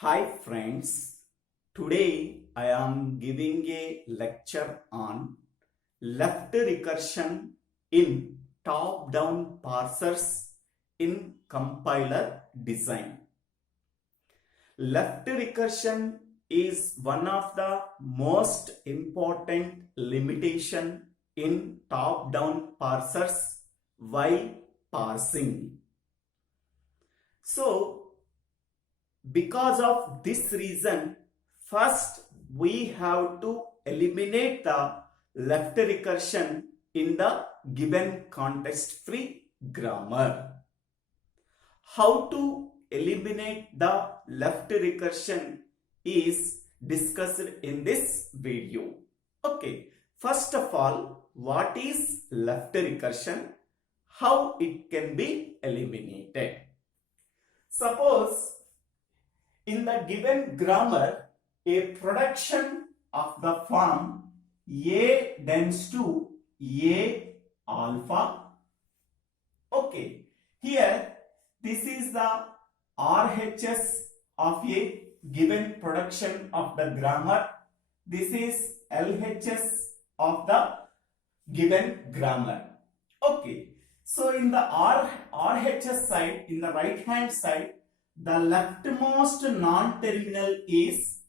Hi friends, today I am giving a lecture on left recursion in top-down parsers in compiler design. Left recursion is one of the most important limitation in top-down parsers while parsing. So, because of this reason, first we have to eliminate the left recursion in the given context-free grammar. How to eliminate the left recursion is discussed in this video. Okay, first of all, what is left recursion? How it can be eliminated? Suppose in the given grammar, a production of the form A tends to A alpha. Okay, here this is the RHS of a given production of the grammar. This is LHS of the given grammar. Okay, so in the RHS side, in the right hand side, the leftmost non-terminal is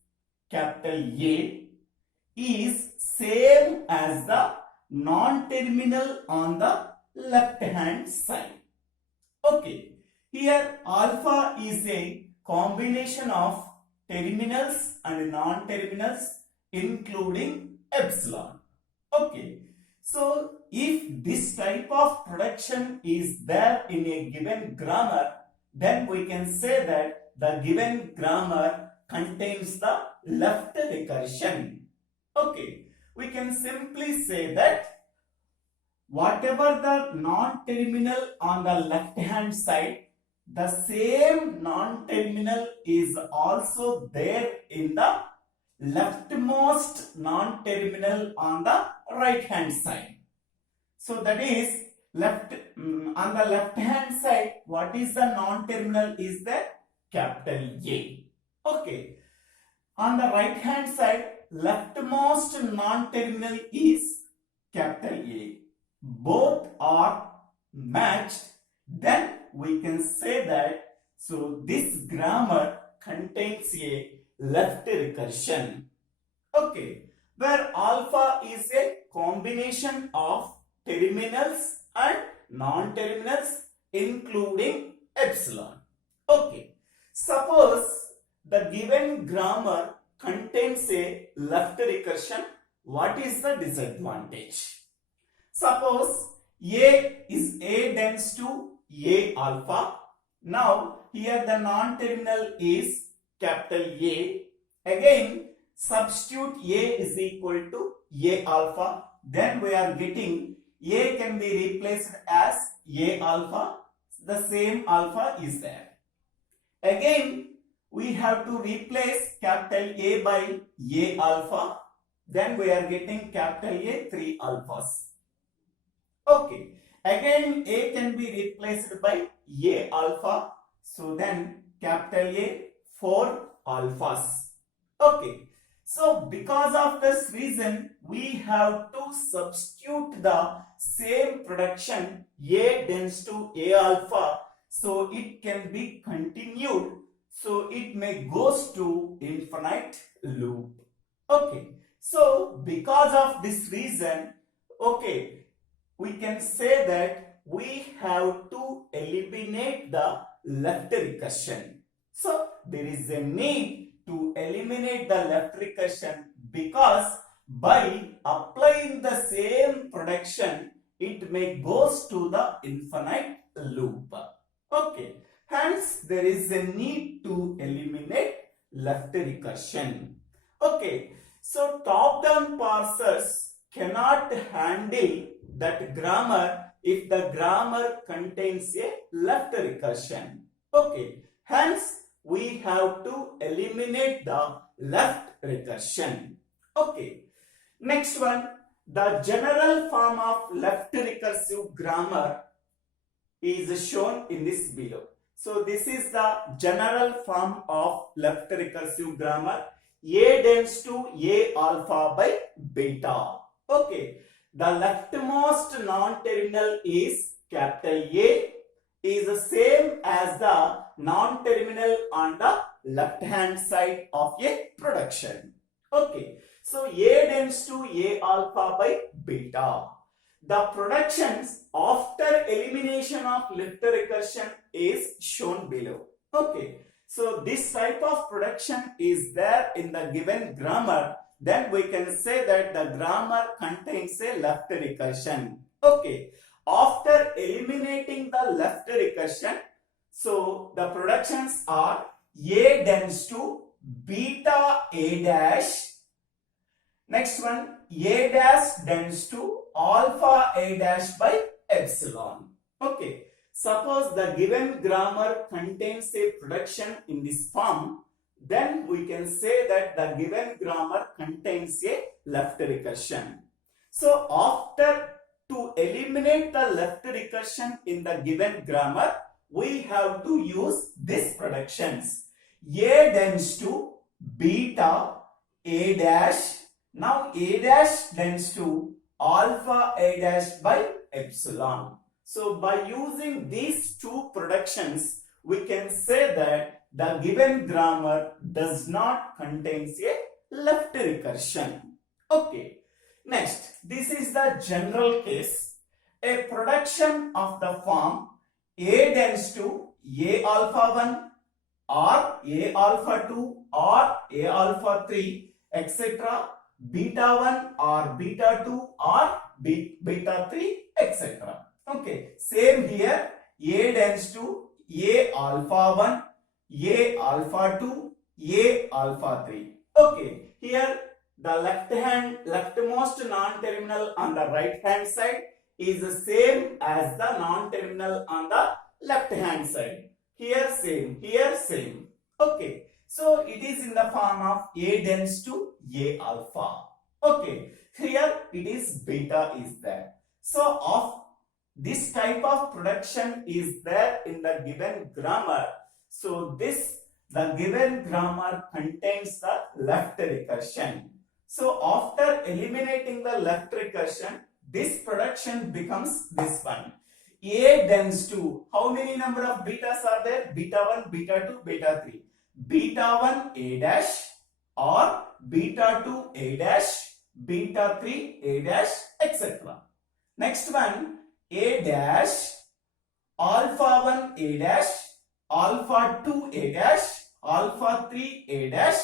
capital A is same as the non-terminal on the left hand side. Okay, here alpha is a combination of terminals and non-terminals including epsilon. Okay, so if this type of production is there in a given grammar, then we can say that the given grammar contains the left recursion. Okay, we can simply say that whatever the non-terminal on the left hand side, the same non-terminal is also there in the leftmost non-terminal on the right hand side. So that is on the left hand side, what is the non-terminal is the capital A. Okay. On the right hand side, leftmost non-terminal is capital A. Both are matched. Then we can say that so this grammar contains a left recursion. Okay. Where alpha is a combination of terminals and non-terminals including epsilon. Okay, suppose the given grammar contains a left recursion. What is the disadvantage? Suppose A tends to A alpha. Now here the non-terminal is capital A. Again substitute A is equal to A alpha. Then we are getting A can be replaced as A alpha. The same alpha is there. Again, we have to replace capital A by A alpha. Then we are getting capital A 3 alphas. Okay. Again, A can be replaced by A alpha. So then capital A 4 alphas. Okay. So because of this reason, we have to substitute the same production A tends to A alpha, so it can be continued, so it may goes to infinite loop. Okay, so because of this reason, okay, we can say that we have to eliminate the left recursion. So there is a need to eliminate the left recursion because by applying the same production, it may goes to the infinite loop. Okay, hence there is a need to eliminate left recursion. Okay, so top-down parsers cannot handle that grammar if the grammar contains a left recursion. Okay, hence we have to eliminate the left recursion. Okay, next one, the general form of left recursive grammar is shown in this below. So this is the general form of left recursive grammar. A tends to A alpha by beta. Okay. The leftmost non-terminal is capital A, is the same as the non-terminal on the left hand side of a production. Okay. So A tends to A alpha by beta. The productions after elimination of left recursion is shown below. Okay. So this type of production is there in the given grammar. Then we can say that the grammar contains a left recursion. Okay. After eliminating the left recursion, so the productions are A tends to beta A dash. Next one, A dash tends to alpha A dash by epsilon. Okay. Suppose the given grammar contains a production in this form, then we can say that the given grammar contains a left recursion. So after to eliminate the left recursion in the given grammar, we have to use these productions. A tends to beta A dash. Now A dash tends to alpha A dash by epsilon. So by using these two productions, we can say that the given grammar does not contain a left recursion. Okay. Next, this is the general case. A production of the form A tends to A alpha 1 or A alpha 2 or A alpha 3, etc. Beta 1 or beta 2 or beta 3, etc. Okay, same here. A tends to A alpha 1, A alpha 2, A alpha 3. Okay, here the leftmost non-terminal on the right hand side is the same as the non-terminal on the left hand side. Here same, here same. Okay, so it is in the form of A tends to A alpha. Okay, here it is beta is there. So of this type of production is there in the given grammar. So the given grammar contains the left recursion. So after eliminating the left recursion, this production becomes this one. A tends to, how many number of betas are there? Beta 1, beta 2, beta 3. Beta 1 A dash or beta 2 A dash, beta 3 A dash, etc. Next one, A dash, alpha 1 A dash, alpha 2 A dash, alpha 3 A dash,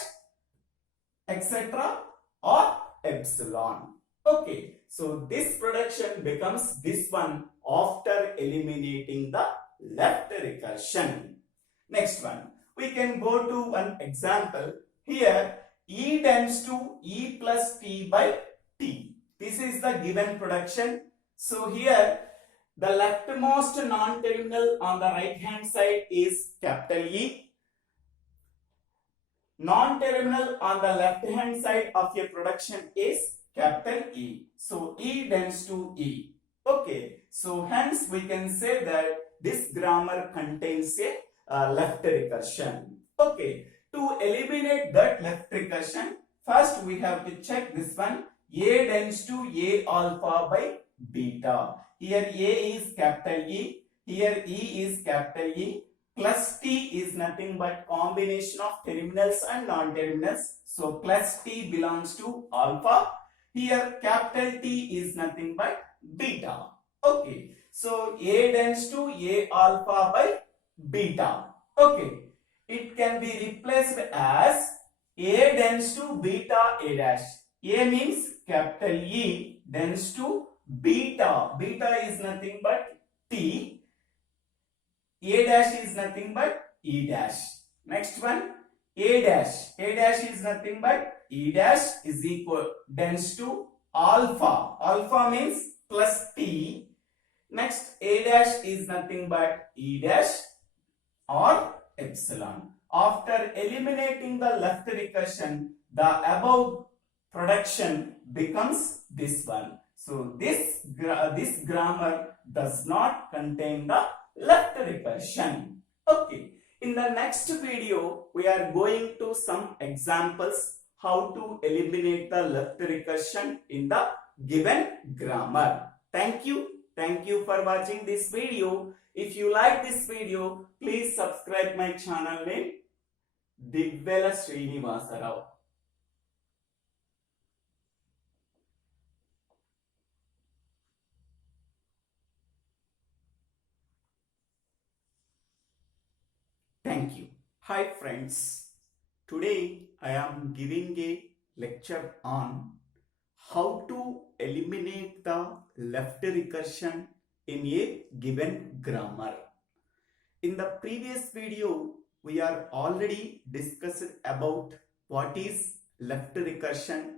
etc. or epsilon. Okay, so this production becomes this one after eliminating the left recursion. Next one, we can go to one example. Here, E tends to E plus T by T. This is the given production. So here, the leftmost non-terminal on the right hand side is capital E. Non-terminal on the left hand side of your production is capital E. So E tends to E. Okay. So hence we can say that this grammar contains a left recursion. Okay. To eliminate that left recursion, first we have to check this one. A tends to A alpha by beta. Here A is capital E. Here E is capital E. Plus T is nothing but combination of terminals and non-terminals. So plus T belongs to alpha. Here capital T is nothing but beta. Okay. So A tends to A alpha by beta. Okay. It can be replaced as A tends to beta A dash. A means capital E tends to beta. Beta is nothing but T. A dash is nothing but E dash. Next one, A dash. A dash is nothing but E dash is equal tends to alpha. Alpha means plus T. Next, A dash is nothing but E dash or epsilon. After eliminating the left recursion, the above production becomes this one. So this grammar does not contain the left recursion. Okay, in the next video, we are going to some examples how to eliminate the left recursion in the given grammar. Thank you. Thank you for watching this video. If you like this video, please subscribe my channel name Digvela Srinivasa Rao. Thank you. Hi friends. Today I am giving a lecture on how to eliminate the left recursion in a given grammar. In the previous video, we are already discussed about what is left recursion,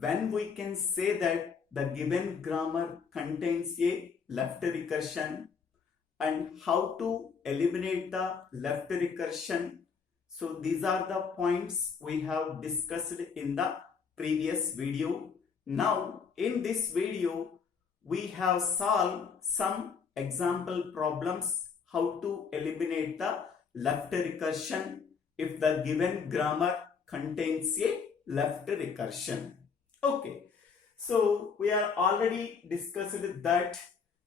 when we can say that the given grammar contains a left recursion, and how to eliminate the left recursion. So these are the points we have discussed in the previous video. Now in this video we have solved some example problems how to eliminate the left recursion if the given grammar contains a left recursion. Okay, so we are already discussed that.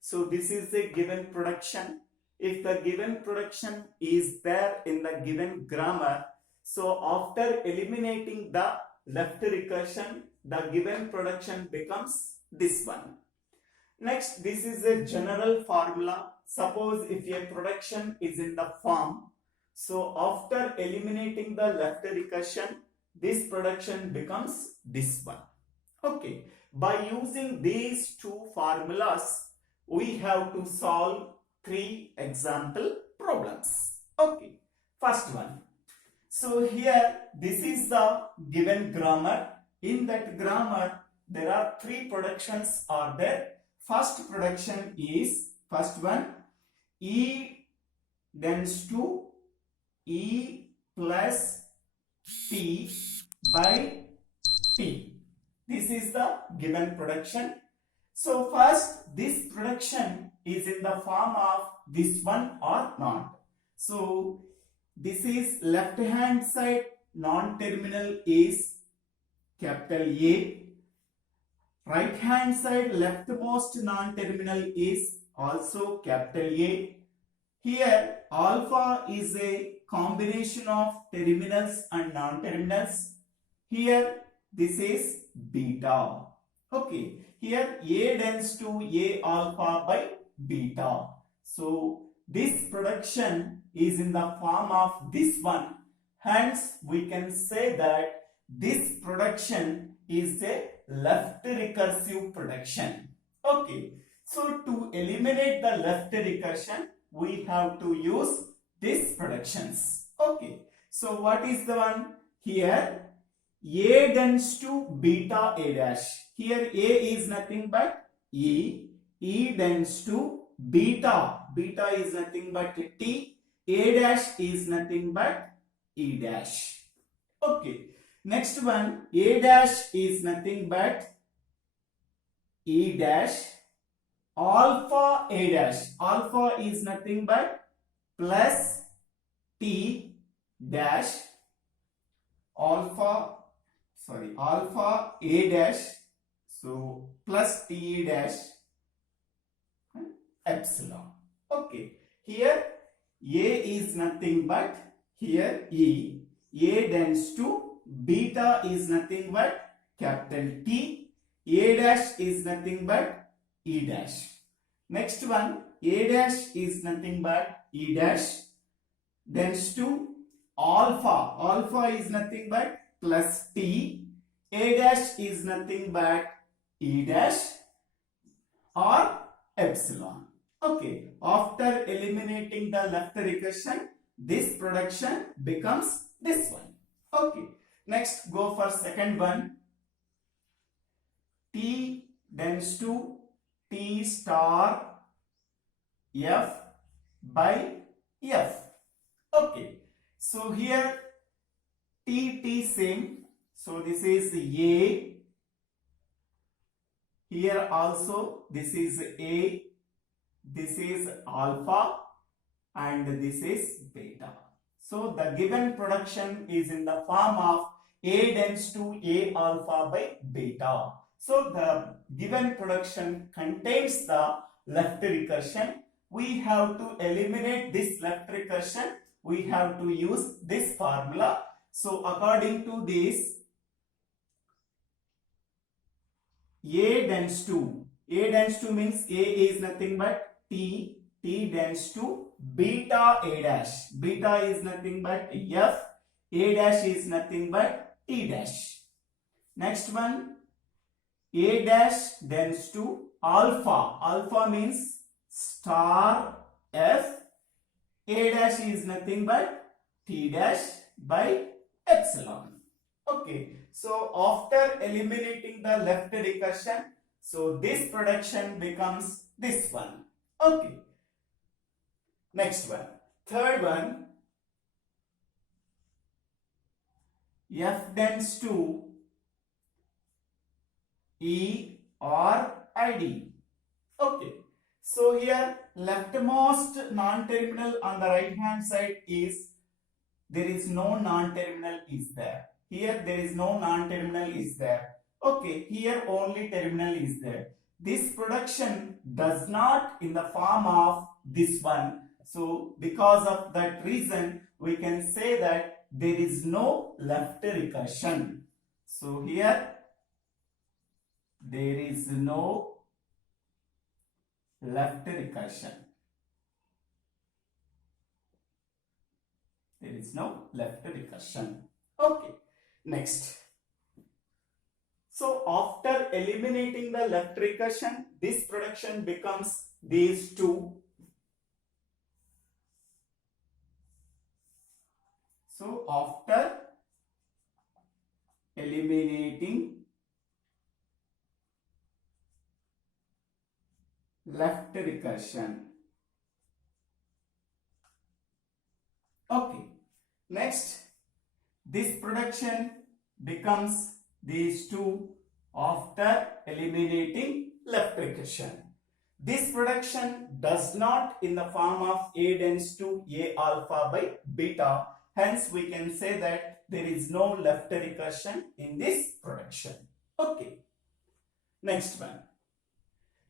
So this is a given production. If the given production is there in the given grammar, so after eliminating the left recursion, the given production becomes this one. Next, this is a general formula. Suppose if a production is in the form, so after eliminating the left recursion, this production becomes this one. Okay, by using these two formulas, we have to solve 3 example problems. Okay, first one. So here this is the given grammar. In that grammar there are 3 productions are there. First production is first one, E tends to E plus T by T. This is the given production. So first this production is in the form of this one or not. So this is left hand side non-terminal is capital A. Right hand side leftmost non-terminal is also capital A. Here alpha is a combination of terminals and non-terminals. Here this is beta. Okay, here A tends to A alpha by beta. So this production is in the form of this one. Hence we can say that this production is a left recursive production. Okay, so to eliminate the left recursion, we have to use these productions. Okay, so what is the one here? A tends to beta A dash. Here A is nothing but E. E tends to beta. Beta is nothing but T. A dash is nothing but E dash. Okay. Next one, A dash is nothing but E dash. Alpha A dash. Alpha is nothing but plus T dash. Alpha A dash, so plus T dash epsilon. Okay, here A is nothing but here E. A tends to beta is nothing but capital T. A dash is nothing but E dash. Next one, A dash is nothing but E dash tends to alpha. Alpha is nothing but plus T. A dash is nothing but E dash or epsilon. Okay, after eliminating the left recursion, this production becomes this one. Okay, next go for second one. T tends to T star F by F. Okay, so here T same. So this is A. Here also this is A. This is alpha. and this is beta. So the given production is in the form of A tends to A alpha by beta. So the given production contains the left recursion. We have to eliminate this left recursion. We have to use this formula. So according to this, A tends to means A is nothing but T tends to beta A dash. Beta is nothing but F. A dash is nothing but T dash. Next one, A dash tends to alpha. Alpha means star F. A dash is nothing but T dash by epsilon. Okay, so after eliminating the left recursion, so this production becomes this one. Okay, next one, third one, F tends to E or ID. Okay, so here leftmost non-terminal on the right hand side is, there is no non-terminal is there. Here there is no non-terminal is there. Okay, here only terminal is there. This production does not in the form of this one. So because of that reason, we can say that there is no left recursion. So here there is no left recursion. There is no left recursion. Okay, next. So after eliminating the left recursion, this production becomes these two. So after eliminating left recursion. Okay, next this production becomes these two after eliminating left recursion. This production does not in the form of A tends to A alpha by beta. Hence we can say that there is no left recursion in this production. Okay, next one.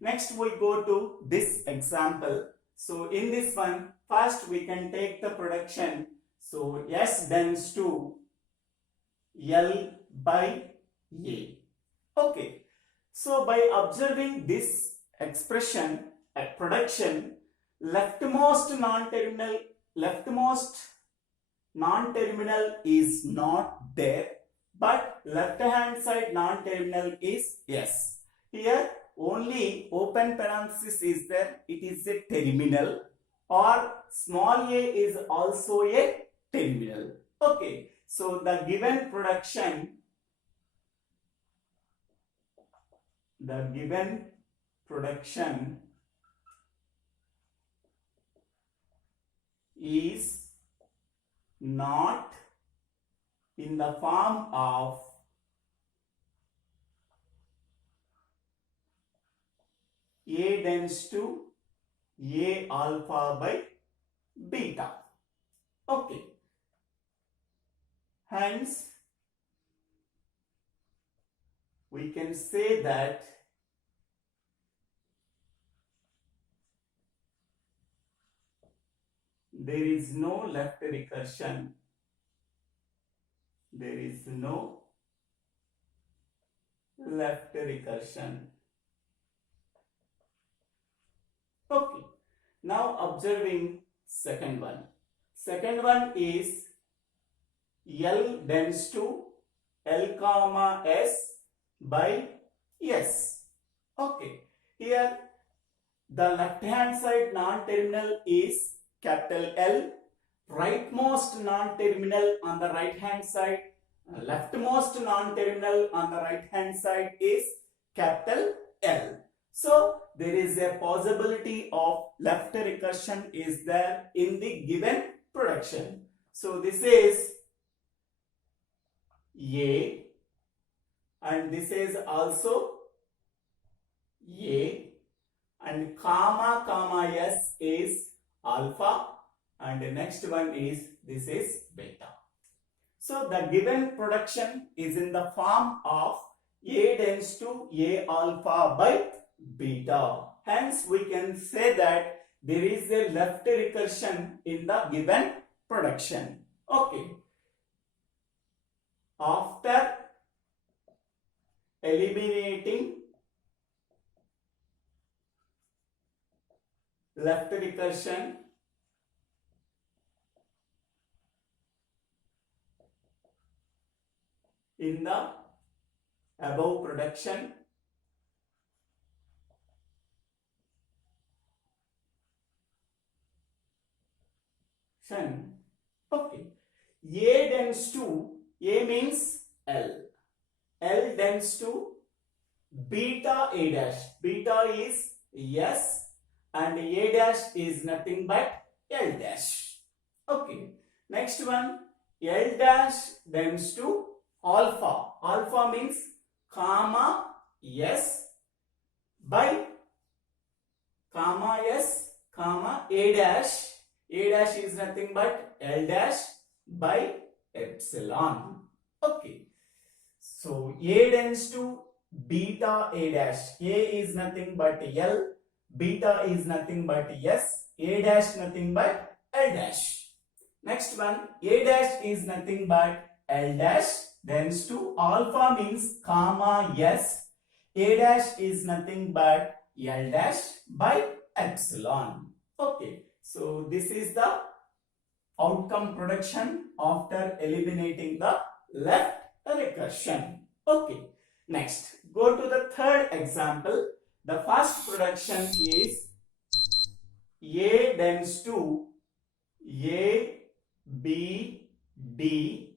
Next we go to this example. So in this one, first we can take the production. So S tends to L by A. Okay. So by observing this expression at production, leftmost non-terminal is not there, but left hand side non-terminal is yes. Here only open parenthesis is there, it is a terminal, or small a is also a terminal. Okay, so the given production is not in the form of A tends to A alpha by beta. Okay. Hence, we can say that there is no left recursion. There is no left recursion. Okay. Now observing second one. Second one is L tends to L comma S by S. Okay. Here the left hand side non-terminal is capital L. Rightmost non-terminal on the right hand side, leftmost non-terminal on the right hand side is capital L. So there is a possibility of left recursion is there in the given production. So this is A and this is also A, and comma comma S is alpha, and the next one is this is beta. So the given production is in the form of A tends to A alpha by beta. Hence we can say that there is a left recursion in the given production. Okay. After eliminating left recursion in the above production, okay, A tends to, A means L, L tends to beta A dash, beta is S and A dash is nothing but L dash. Okay, next one, L dash tends to alpha, alpha means comma S by comma S comma A dash, A dash is nothing but L dash by epsilon. Okay, so A tends to beta A dash, A is nothing but L, beta is nothing but S, A dash nothing but L dash. Next one, A dash is nothing but L dash tends to alpha means comma S, A dash is nothing but L dash by epsilon. Okay, so this is the outcome production after eliminating the left recursion. Okay, next go to the third example. The first production is A tends to A B D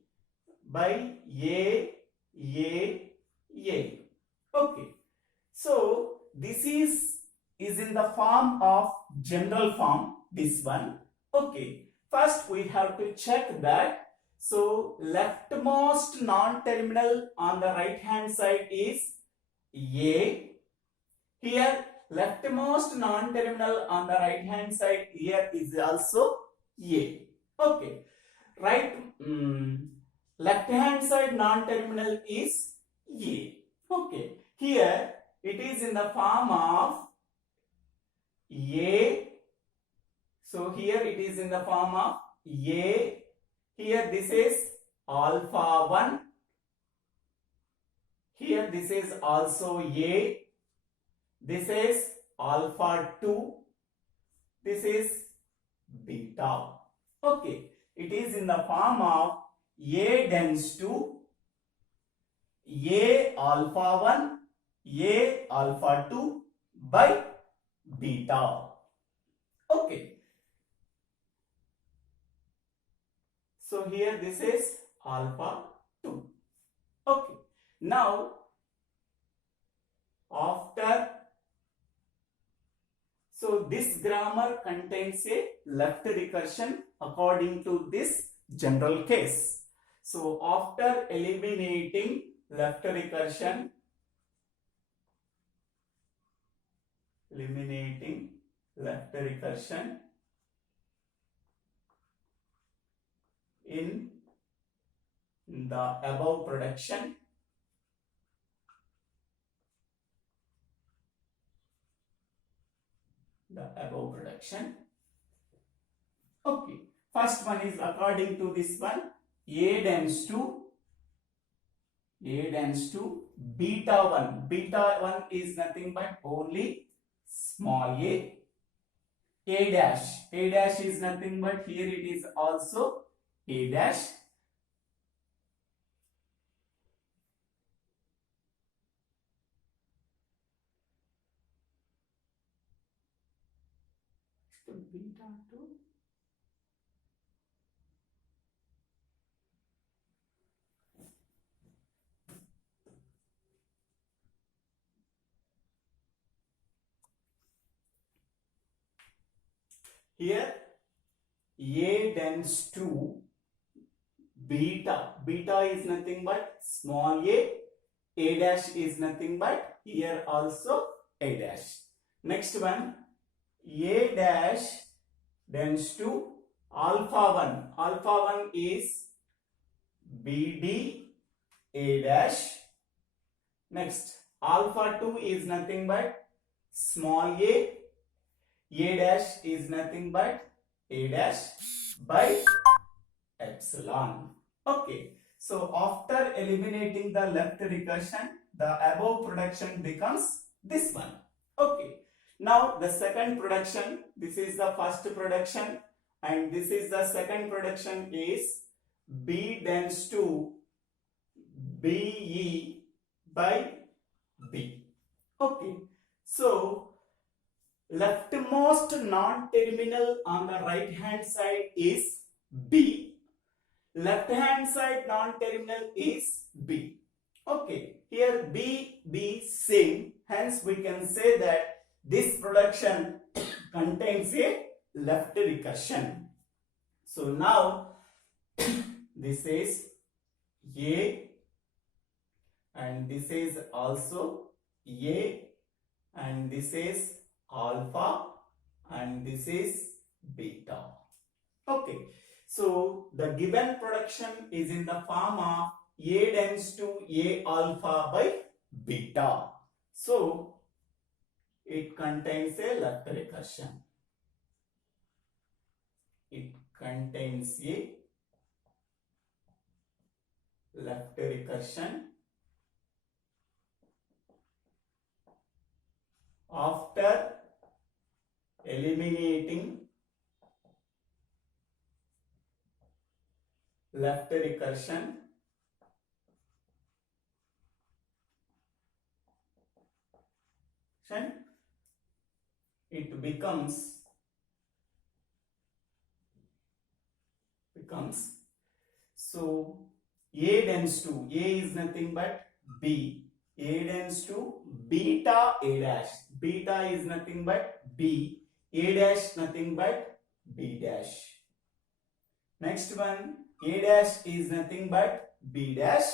by A. Okay, so this is in the form of general form, this one. Okay, first we have to check that. So leftmost non-terminal on the right hand side is A. Here leftmost non-terminal on the right hand side here is also A. Okay, right, left hand side non-terminal is A. Okay, here it is in the form of A. So here it is in the form of A. Here this is alpha 1. Here this is also A. This is alpha 2. This is beta. Okay, it is in the form of A tends to A alpha 1, A alpha 2 by beta. Okay, so here this is alpha 2. Okay, now after, so this grammar contains a left recursion according to this general case. So after eliminating left recursion, in the above production, okay, first one is according to this one, A tends to beta 1. Beta 1 is nothing but only small a. A dash is nothing but here it is also A dash. Beta 2. Here A tends to beta. Beta is nothing but small a. A dash is nothing but here also A dash. Next one, A dash tends to Alpha 1 is BD A dash. Next, alpha 2 is nothing but small A dash is nothing but A dash by epsilon. Okay, so after eliminating the left recursion, the above production becomes this one. Okay, now the second production, this is the first production and this is the second production is B tends to BE by B. Okay, so leftmost non-terminal on the right hand side is B. Left hand side non-terminal is B. Okay, here B same, hence we can say that this production contains a left recursion. So now this is A and this is also A and this is alpha and this is beta. Okay, so the given production is in the form of A tends to A alpha by beta. So it contains a left recursion. It contains a left recursion after eliminating left recursion it becomes so A tends to A is nothing but B. A tends to beta A dash. Beta is nothing but B. A dash nothing but B dash. Next one, A dash is nothing but B dash.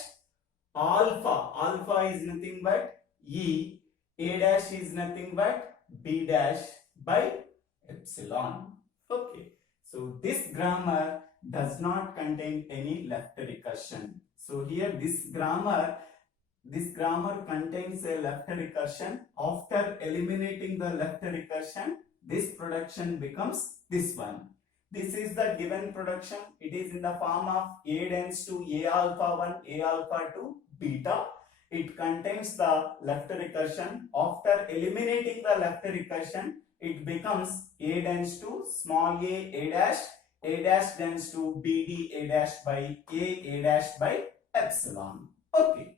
Alpha is nothing but E. A dash is nothing but B dash by epsilon. Okay, so this grammar does not contain any left recursion. So here this grammar contains a left recursion. After eliminating the left recursion, this production becomes this one. This is the given production. It is in the form of A tends to A alpha 1, A alpha 2, beta. It contains the left recursion. After eliminating the left recursion, it becomes A tends to small a dash. A dash tends to BD A dash by A dash by epsilon. Okay.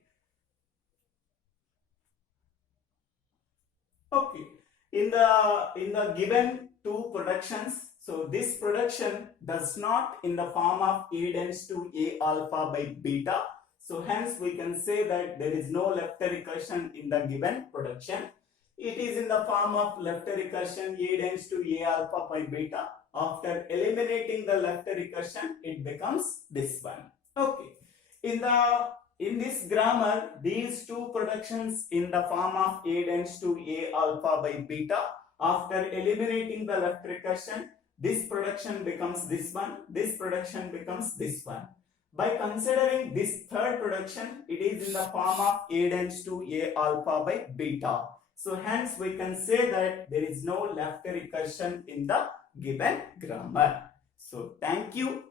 Okay. In the given two productions, so this production does not in the form of A tends to A alpha by beta. So hence we can say that there is no left recursion in the given production. It is in the form of left recursion A tends to A alpha by beta. After eliminating the left recursion, it becomes this one. Okay. In this grammar, these two productions in the form of A tends to A alpha by beta. After eliminating the left recursion, this production becomes this one. This production becomes this one. By considering this third production, it is in the form of A tends to A alpha by beta. So hence we can say that there is no left recursion in the given grammar. So thank you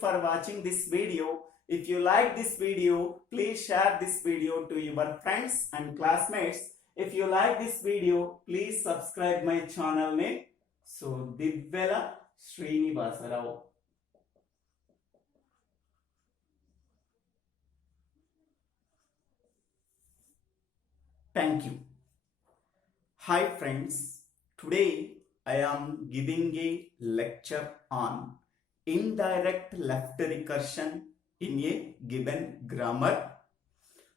for watching this video. If you like this video, please share this video to your friends and classmates. If you like this video, please subscribe my channel name. So Divvela Srinivasarao. Thank you. Hi friends, today I am giving a lecture on indirect left recursion in a given grammar.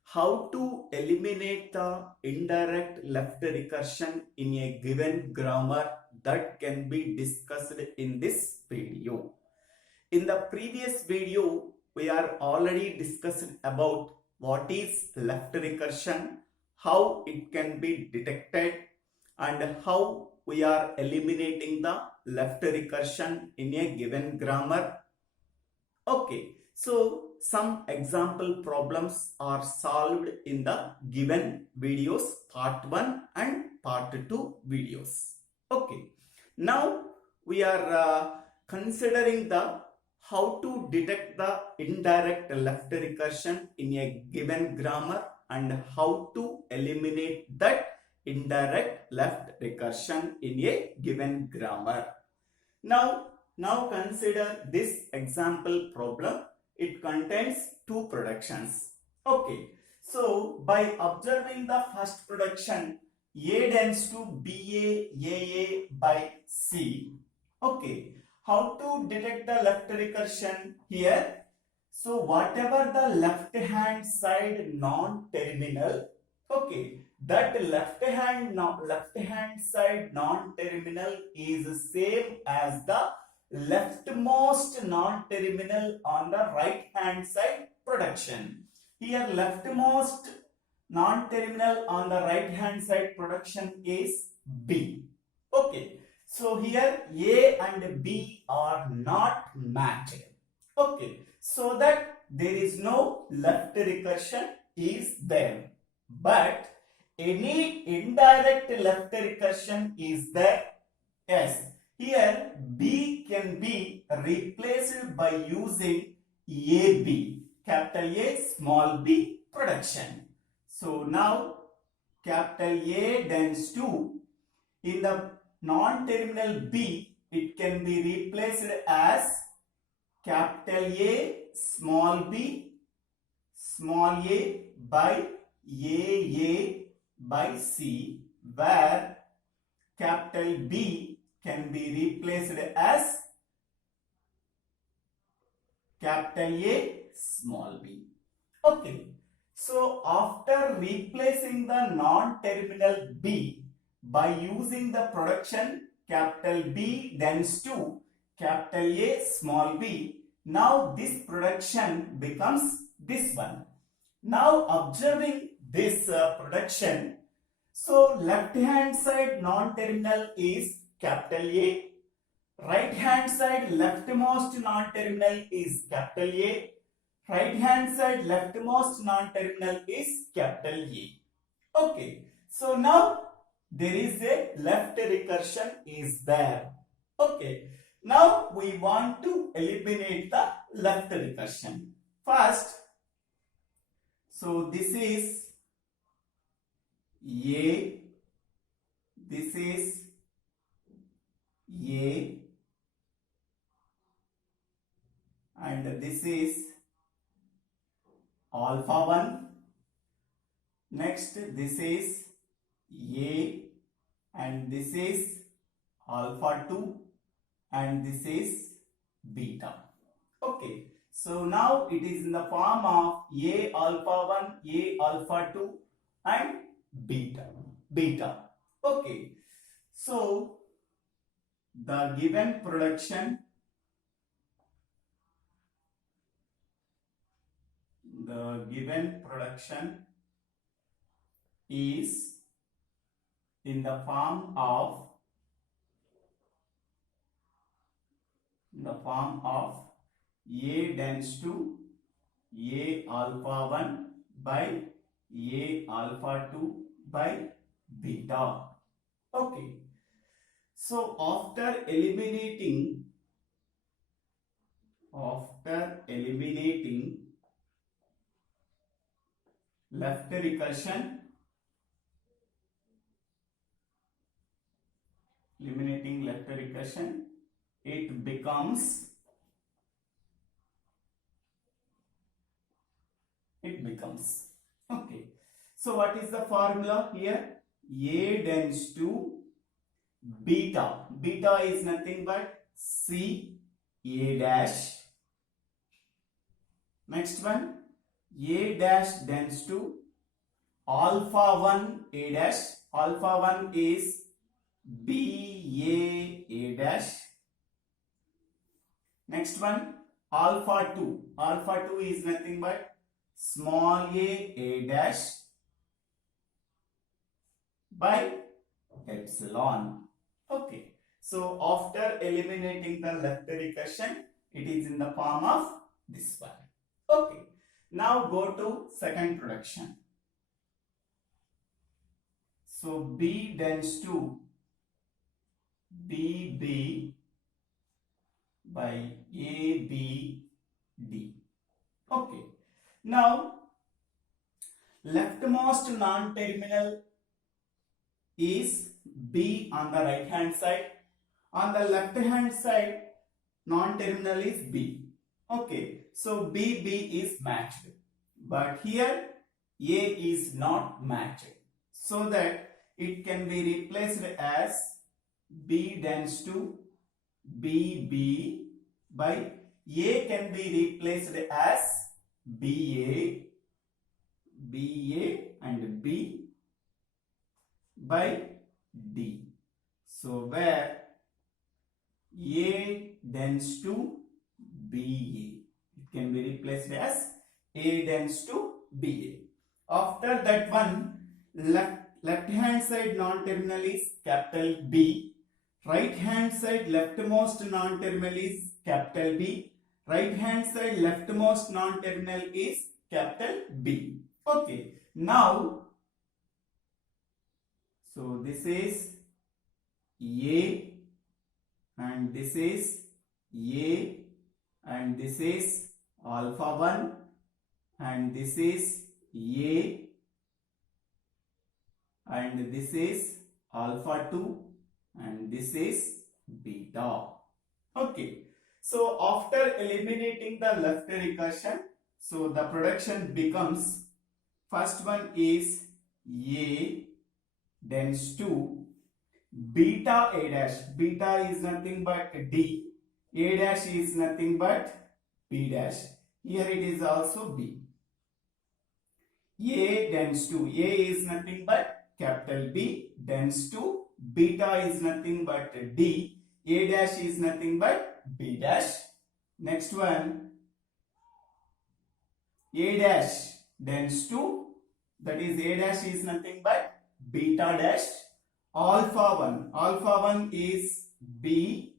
How to eliminate the indirect left recursion in a given grammar, that can be discussed in this video. In the previous video, we are already discussed about what is left recursion, how it can be detected, and how we are eliminating the left recursion in a given grammar. Okay, so some example problems are solved in the given videos, part 1 and part 2 videos. Okay, now we are considering the how to detect the indirect left recursion in a given grammar and how to eliminate that indirect left recursion in a given grammar. Now consider this example problem. It contains two productions. Okay. So by observing the first production, A tends to BA by C. Okay. How to detect the left recursion here? So whatever the left hand side non-terminal, okay, that left hand side non-terminal is same as the leftmost non-terminal on the right hand side production. Here leftmost non-terminal on the right hand side production is B. Okay, so here A and B are not matched. Okay, so that there is no left recursion is there, but any indirect left recursion is there. Yes, here B can be replaced by using AB, capital A small b production. So now capital A tends to, in the non-terminal B, it can be replaced as capital A small b small a by A by C, where capital B can be replaced as capital A small b. Okay, so after replacing the non-terminal B by using the production capital B tends to capital A small b, now this production becomes this one. Now observing this production, so left hand side non-terminal is capital A, right hand side leftmost non-terminal is capital A, right hand side leftmost non-terminal is capital A. Okay, so now there is a left recursion is there. Okay, now we want to eliminate the left recursion. First, so this is A, this is A, and this is alpha 1. Next, this is A, and this is alpha 2, and this is beta. Okay, so now it is in the form of A alpha 1, A alpha 2, and beta. Okay, so the given production, is in the form of A tends to A alpha 1 by A alpha 2 by beta. Okay, so after eliminating left recursion, it becomes okay. So what is the formula here? A tends to beta. Beta is nothing but C A dash. Next one, A dash tends to alpha 1 A dash. Alpha 1 is B A dash. Next one, alpha 2. Alpha 2 is nothing but small a dash by epsilon. Okay. So after eliminating the left recursion, it is in the form of this one. Okay. Now go to second production. So B tends to BB by ABD. Okay. Now leftmost non-terminal is B on the right hand side. On the left hand side, non-terminal is B. Okay, so BB is matched. But here A is not matched. So that it can be replaced as B tends to BB by A can be replaced as BA, BA and B by D. So where A tends to BA, it can be replaced as A tends to BA. After that one, left hand side non-terminal is capital B, right hand side leftmost non-terminal is capital B, right hand side leftmost non-terminal is capital B. Okay, now so this is A and this is A and this is alpha 1 and this is A and this is alpha 2 and this is beta. Okay, so after eliminating the left recursion, so the production becomes, first one is A tends to beta A dash. Beta is nothing but D. A dash is nothing but B dash. Here it is also B. A tends to, A is nothing but capital B tends to, beta is nothing but D. A dash is nothing but B dash. Next one, A dash tends to, that is A dash is nothing but beta dash. Alpha 1. Alpha 1 is B.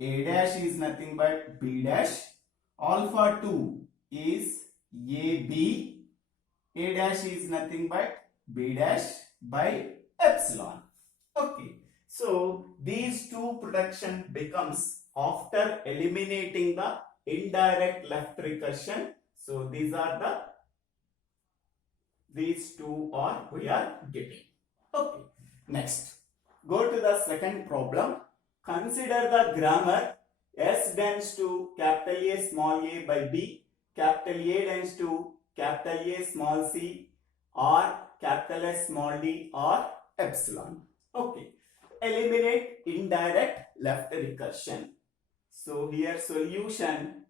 A dash is nothing but B dash. Alpha 2 is AB. A dash is nothing but B dash by epsilon. Okay. So these two production becomes after eliminating the indirect left recursion. So these two are we are getting. Okay. Next, go to the second problem. Consider the grammar S tends to capital A small a by B, capital A tends to capital A small c, or capital S small d, or epsilon. Okay. Eliminate indirect left recursion. So here solution,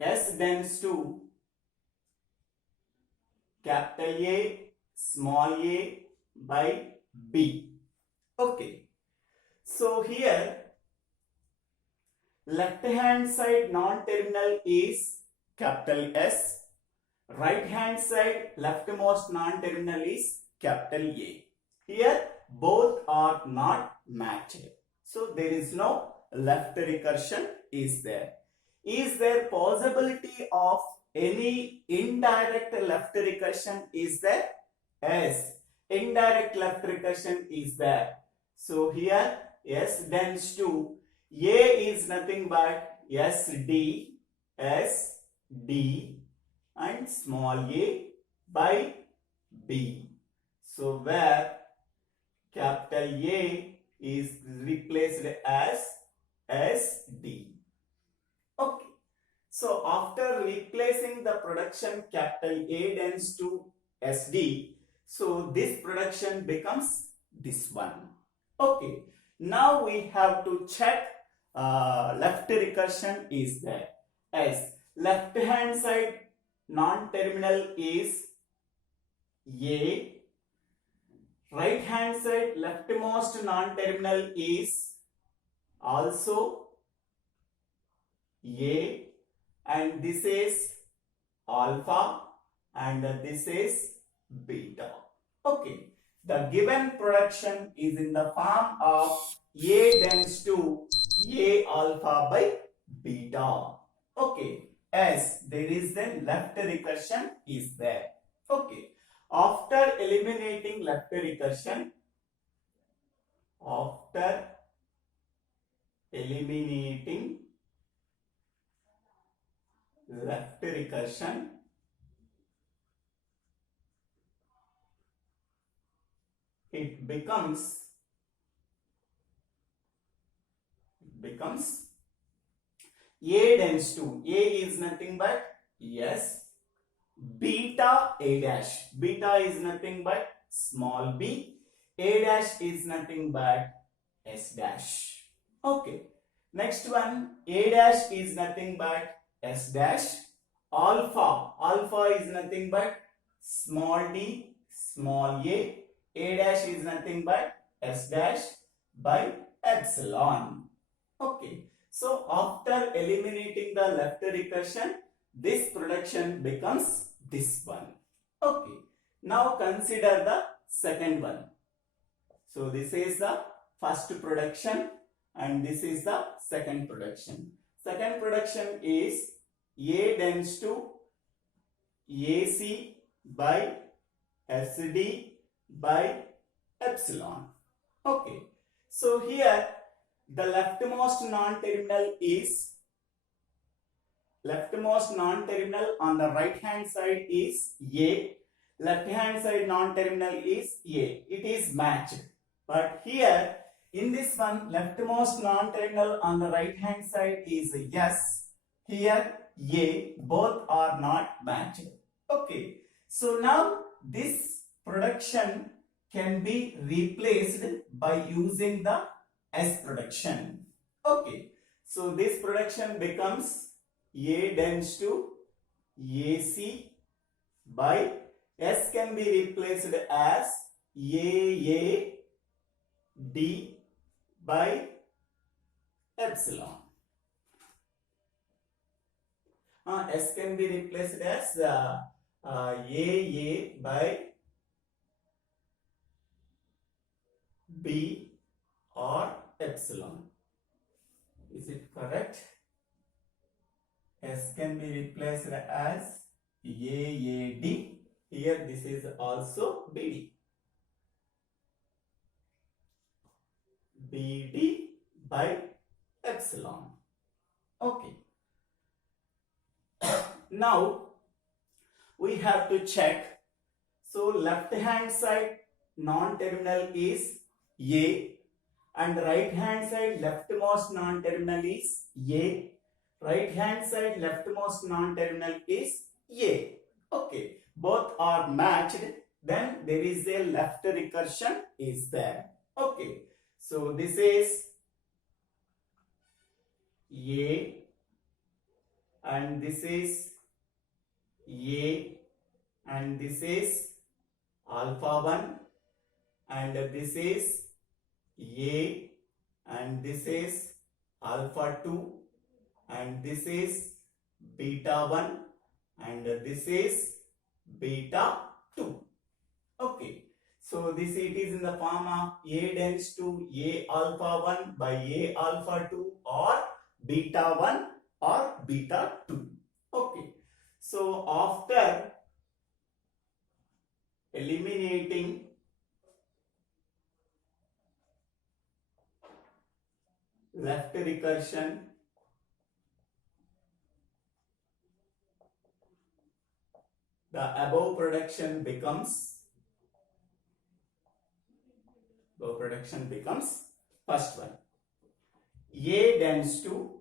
S tends to capital A small a by B. Okay. So here left hand side non-terminal is capital S, right hand side leftmost non-terminal is capital A. Here both are not matched. So there is no left recursion is there. Is there possibility of any indirect left recursion is there? Yes, indirect left recursion is there. So here S tends to, A is nothing but SD, SD and small a by B. So where capital A is replaced as SD. Okay. So after replacing the production capital A tends to SD, so this production becomes this one. Okay. Now we have to check left recursion is there. As left hand side non-terminal is A, right hand side leftmost non-terminal is also A, and this is alpha and this is beta. Okay. The given production is in the form of A tends to A alpha by beta. Okay, as there is then left recursion is there. Okay, after eliminating left recursion, after eliminating left recursion, it becomes A tends to A is nothing but yes beta A dash. Beta is nothing but small b. A dash is nothing but S dash. Okay. Next one, A dash is nothing but S dash. Alpha. Alpha is nothing but small d, small a. A dash is nothing but S dash by epsilon. Okay. So after eliminating the left recursion, this production becomes this one. Okay. Now consider the second one. So this is the first production and this is the second production. Second production is A tends to AC by SD by epsilon. Okay. So here the leftmost non-terminal on the right hand side is A. Left hand side non-terminal is A. It is matched. But here in this one leftmost non-terminal on the right hand side is S. Here A. Both are not matched. Okay. So now this production can be replaced by using the S production. Okay. So this production becomes A tends to AC by S can be replaced as AA D by epsilon. S can be replaced as AA by B or epsilon. Is it correct? S can be replaced as AAD. Here this is also BD. BD by epsilon. Okay. Now we have to check. So left hand side non-terminal is A and right hand side leftmost non-terminal is A. Right hand side leftmost non-terminal is A. Okay. Both are matched. Then there is a left recursion is there. Okay. So this is A and this is A and this is alpha 1 and this is A and this is alpha 2 and this is beta 1 and this is beta 2. Okay. So this it is in the form of A tends to A alpha 1 by A alpha 2 or beta 1 or beta 2. Okay. So after eliminating left recursion, the above production becomes first one. A tends to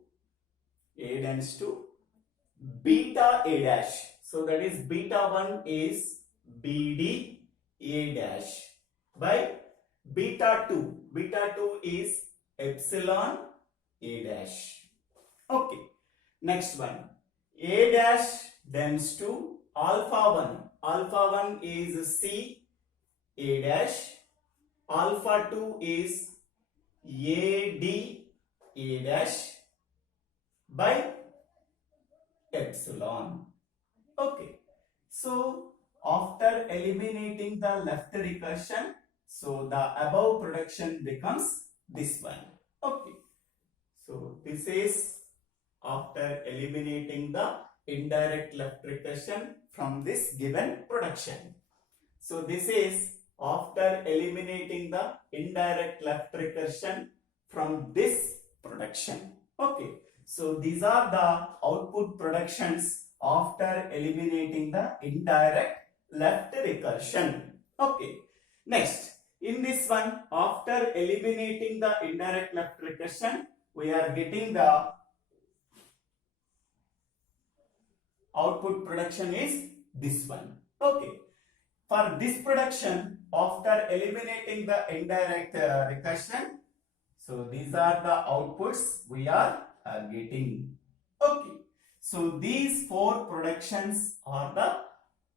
beta A dash. So that is beta 1 is BD A dash by beta 2. Beta 2 is epsilon A dash. Okay. Next one. A dash tends to alpha 1. Alpha 1 is C A dash. Alpha 2 is AD A dash by epsilon. Okay. So after eliminating the left recursion, So the above production becomes this one. Okay. So this is after eliminating the indirect left recursion from this given production. So this is after eliminating the indirect left recursion from this production. Okay. So these are the output productions after eliminating the indirect left recursion. Okay. Next, in this one, after eliminating the indirect left recursion, we are getting the output production is this one. Okay. For this production, after eliminating the indirect recursion, so these are the outputs we are getting. Okay. So these four productions are the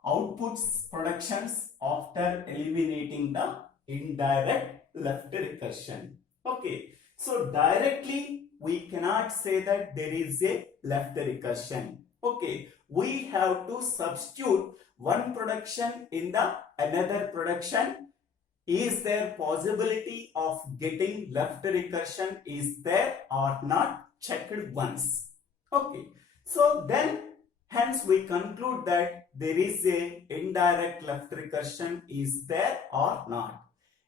outputs productions after eliminating the indirect left recursion. Okay. So directly we cannot say that there is a left recursion. Okay. We have to substitute one production in the another production. Is there possibility of getting left recursion is there or not? Checked once. Okay. So then hence we conclude that there is a indirect left recursion is there or not.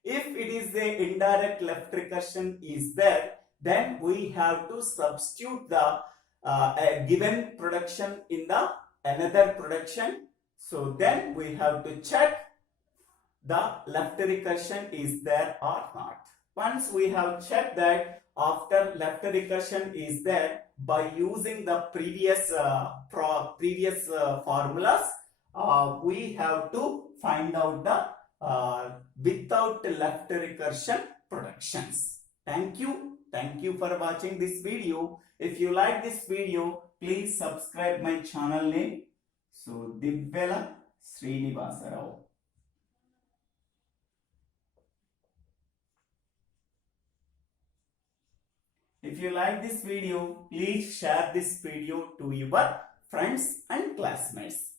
If it is a indirect left recursion is there, then we have to substitute the a given production in the another production. So then we have to check the left recursion is there or not. Once we have checked that after left recursion is there by using the previous formulas, we have to find out the without left recursion productions. Thank you. Thank you for watching this video. If you like this video, please subscribe my channel name. So Divvela Srinivasarao. If you like this video, please share this video to your friends and classmates.